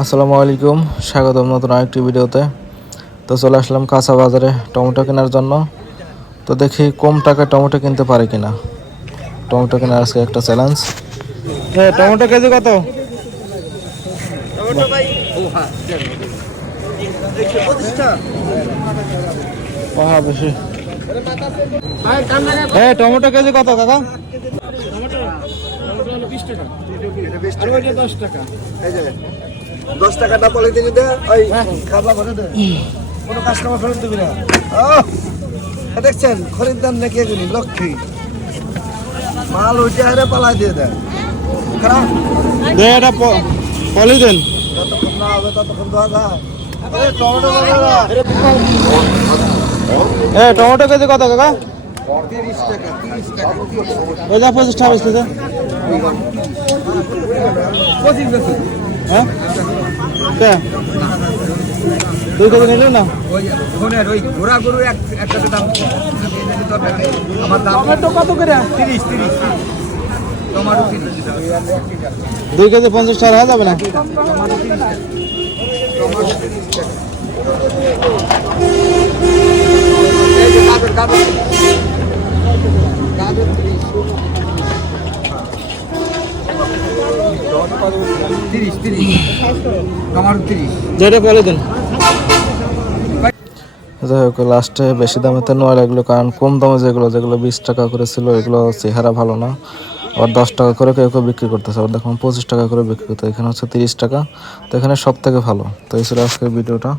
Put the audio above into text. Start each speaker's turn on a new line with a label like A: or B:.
A: আসসালামু আলাইকুম স্বাগতম নতুন আরেকটি ভিডিওতে। তো চলে আসলাম কাঁচা বাজারে টমেটো কেনার জন্য। তো দেখি কম টাকায় টমেটো কিনতে পারে কিনা। টমেটো কেনার আজকে একটা চ্যালেঞ্জ হ্যাঁ টমেটো কেজি কত? হ্যাঁ টমেটো কেজি কত কাকা?
B: এই যে দশ টাকাটা পলিতে যদি ওই খাবলা ভরে দে। কোনো কাস্টমার ফেরত দিবি না। দেখছেন খরিদ্দার নাকি এগুলি লক্ষ্মী। মাল উঠে হারে পালাই দিয়ে দেয়। খারাপ?
A: দে এটা পলি দেন
B: যতক্ষণ না হবে ততক্ষণ দেওয়া যায়। এই টমেটো
A: এ টমেটো কেজি কত কাকা যা পঁচিশ টাকা
B: পঁচিশ
A: হ্যাঁ কে? দুই কেজি নিলে না?
B: ওই ঘোড়া গরু এক একটাতে দাম আমার দাম
A: কত করে?
B: তিরিশ তিরিশ
A: দুই কেজি পঞ্চাশ টাকা হয়ে যাবে না?
B: এই যে গাজর গাজর গাজর তিরিশ তিরিশ টমাটো তিরিশ
A: যেটা বলে দিন। যাই হোক লাস্টে বেশি দামে তো নেওয়া লাগল কারণ কম দামে যেগুলো যেগুলো বিশ টাকা করে ছিল এগুলো চেহারা ভালো না। আবার দশ টাকা করে কেউ কেউ বিক্রি করতেছে আবার দেখুন পঁচিশ টাকা করে বিক্রি করতে এখানে হচ্ছে তিরিশ টাকা। তো এখানে সব থেকে ভালো। তো এই ছিল আজকের ভিডিওটা।